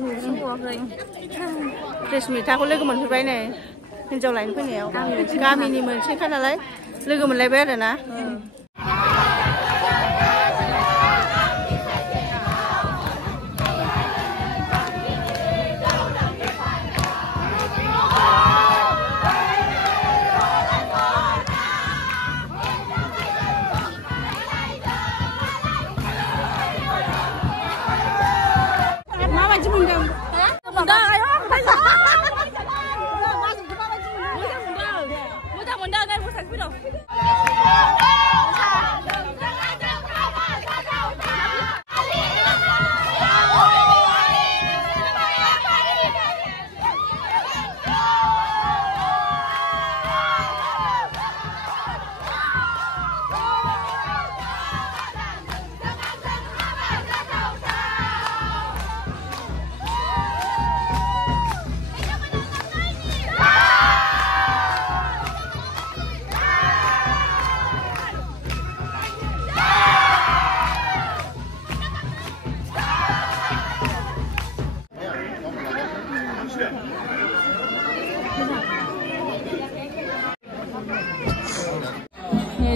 नुसुवाखै रेसमिताखौ लोगो मोनफैबाय नै हिनजाव लायनो फैनायाव गामिनि मोनसेखा नालाय लोगो मोनलायबाय आरो ना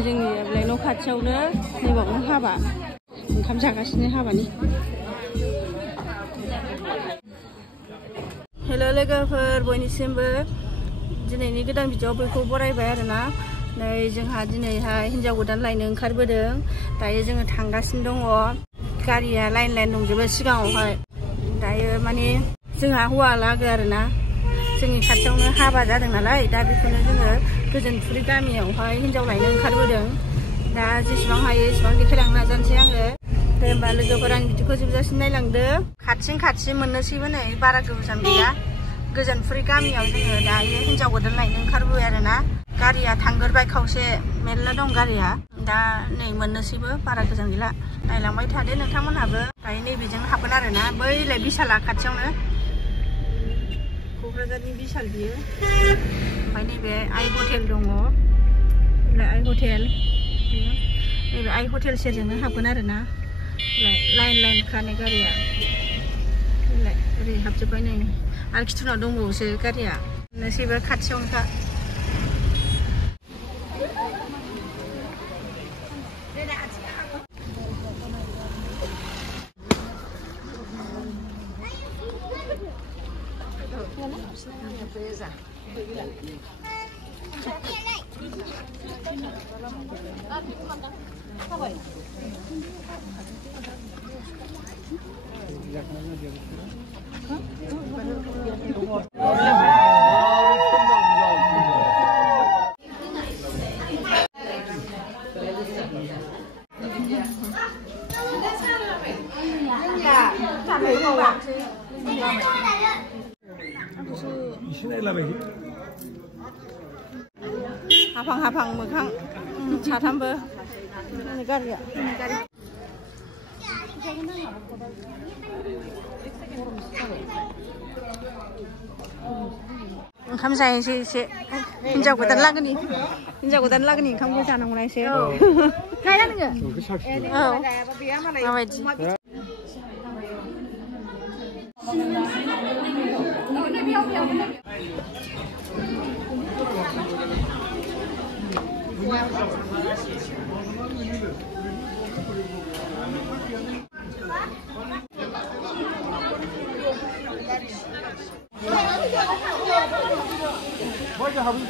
जोंनि न' खाथियावनो नैबावनो हाबा ओंखाम जागासिनो हाबानि हेल' लोगोफोर बयनिसिमबो दिनैनि गोदान भिडिअ'आव बयखौ बरायबाय आरोना नै जोंहा दिनैहाय हिनजाव गोदान लायनो ओंखारबोदों दायो जोङो थांगासिनो दङ गारिया लाइन दंजोबो सिगाङावहाय दायो माने जोंहा हौवा लागो आरोना जोंनि खाथियावनो हाबा जादों नालाय दा बेखौनो जोङो गोजोनफुरि गामियावहाय हिनजाव लायनो ओंखारबोदों दा जेसेबां हायो एसेबां देखायलांनो नाजानोसै आङो दे होमबा लोगोफोर आं भिडिअ'खौ जोबजासिम नायलांदो खाथि मोननोसैबो नै बारा गोजान गैया गोजोनफुरि गामियाव जोङो दायो हिनजाव गोदान लायनो ओंखारबोबाय आरोना गारिया थांगोरबाय खावसे मेरला दं गारिया दा नै मोननोसैबो बारा गोजान गैला नायलांबाय थादो नोंथांमोनहाबो दायो नैबेजों हाबगोन आरोना बैलाय बिशाला खाथियावनो क'क्राझारनि बिशाल बियो ओमफ्राय नैबे आइ हटेल दङ आइ हटेल नैबे आइ हटेल सेरजोंनो हाबगोन आरोना लाइन खानाय गारिया ओरै हाबजोब्बाय नै आरो खिथुनाव दंबावोसो गारिया नोंसैबो खाथियावनोखा हाफां मोखां साथामबो गारिया ओंखाम जाहैसै एसे हिनजाव गोदान लागोनि ओंखामखौ जानांगौना एसे माबायदि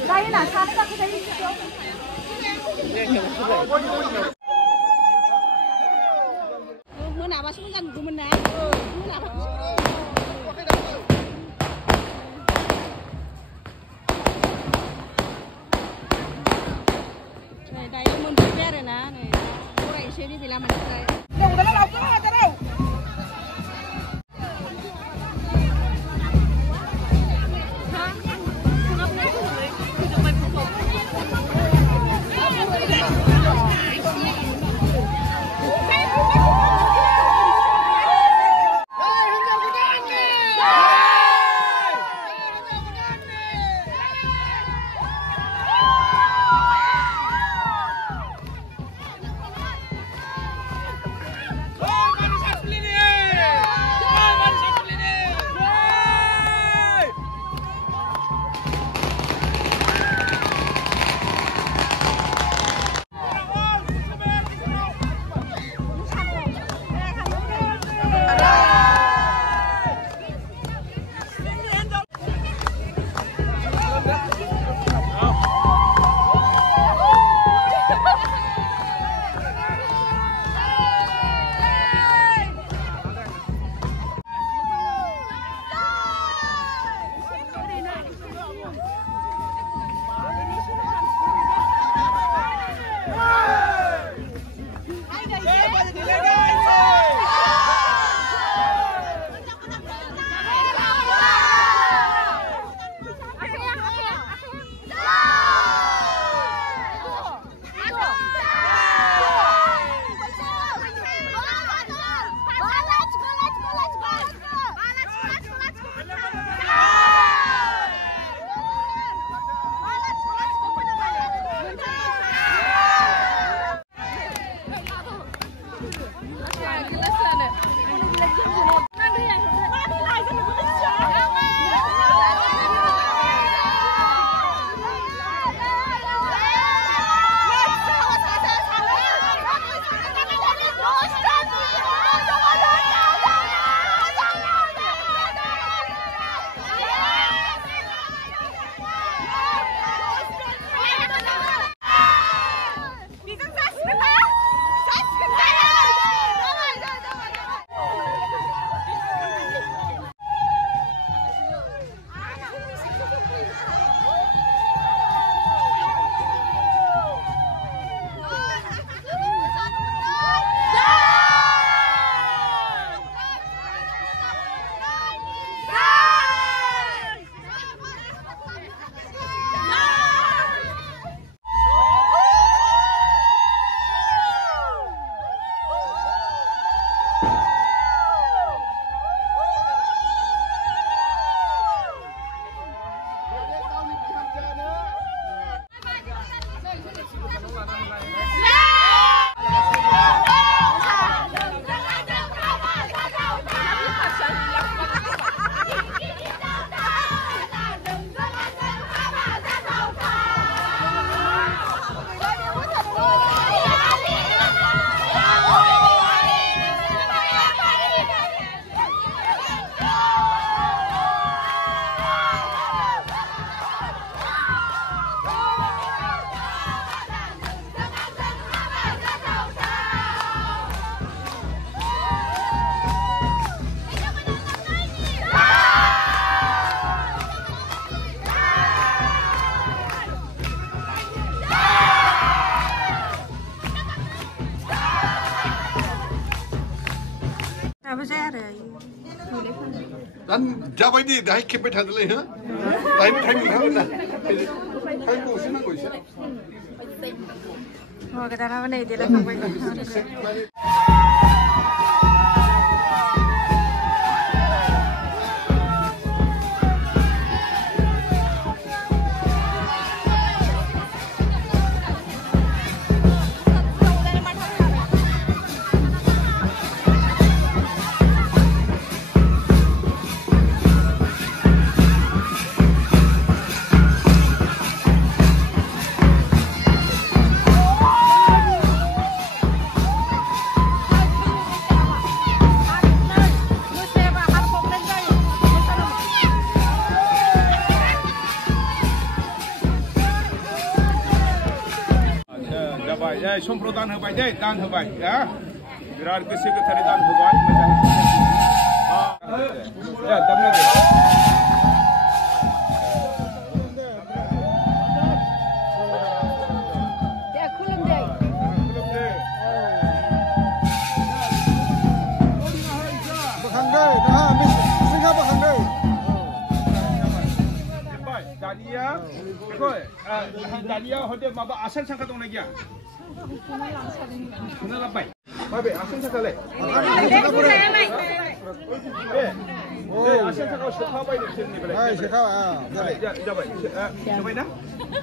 Kayaknya sana tak kita ini. Mana masuk kan gimana? Daya mundur na, orang sini bilang mana saya. Udah lah, udah lah. Dan jabai di dah keep it handle ha. Time kan na. Time ko sina ko siya. Oh, kita nak mana dia lah sampai. सम्प्रदान होबाय दे दान होबाय या बिराद गोसो गोथारै दान होबाय मोजां या दामना दे Ya खुलुम दे Bakanggai, nah, singa bakanggai. दानिया बेखौ दानिया हदे माबा आसान सांखा दंना गैया खोना लाबाय माबे आसान सांखालाय आसान सांखा सोखाबाय नोंसोरनिफ्राय Hai, sekau, जाबाय जाबाय जाबाय ना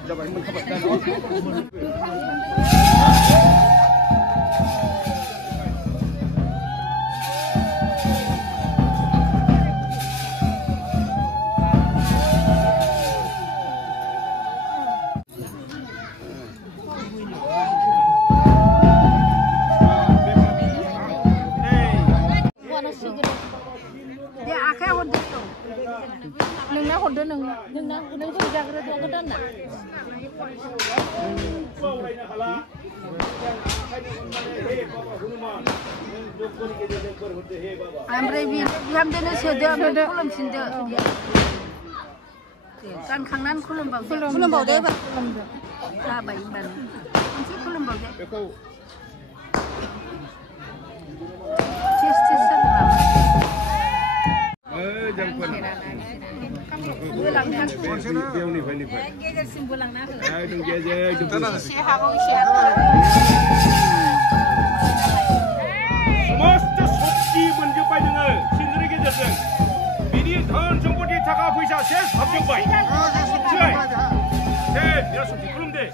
जाबाय मोनखाबाय dia akhir horde tu. Nengna horde nengna tu jaga tu horde na. Amrai biam dene sedek kulum sinde. Kan khangnan kulum bau deh. Kulum bau deh. Sabai ban. Anci kulum bau deh. Cis sedap. Jangkauan. Gejer simbulang nak. Aduh gejer. Siapa siapa. Semesta sakti menjumpai dengan sendiri gejer. Bini धन सम्पति थाखा फैसा सेस हाबजोबबाय बिराद sakti खुलुम दे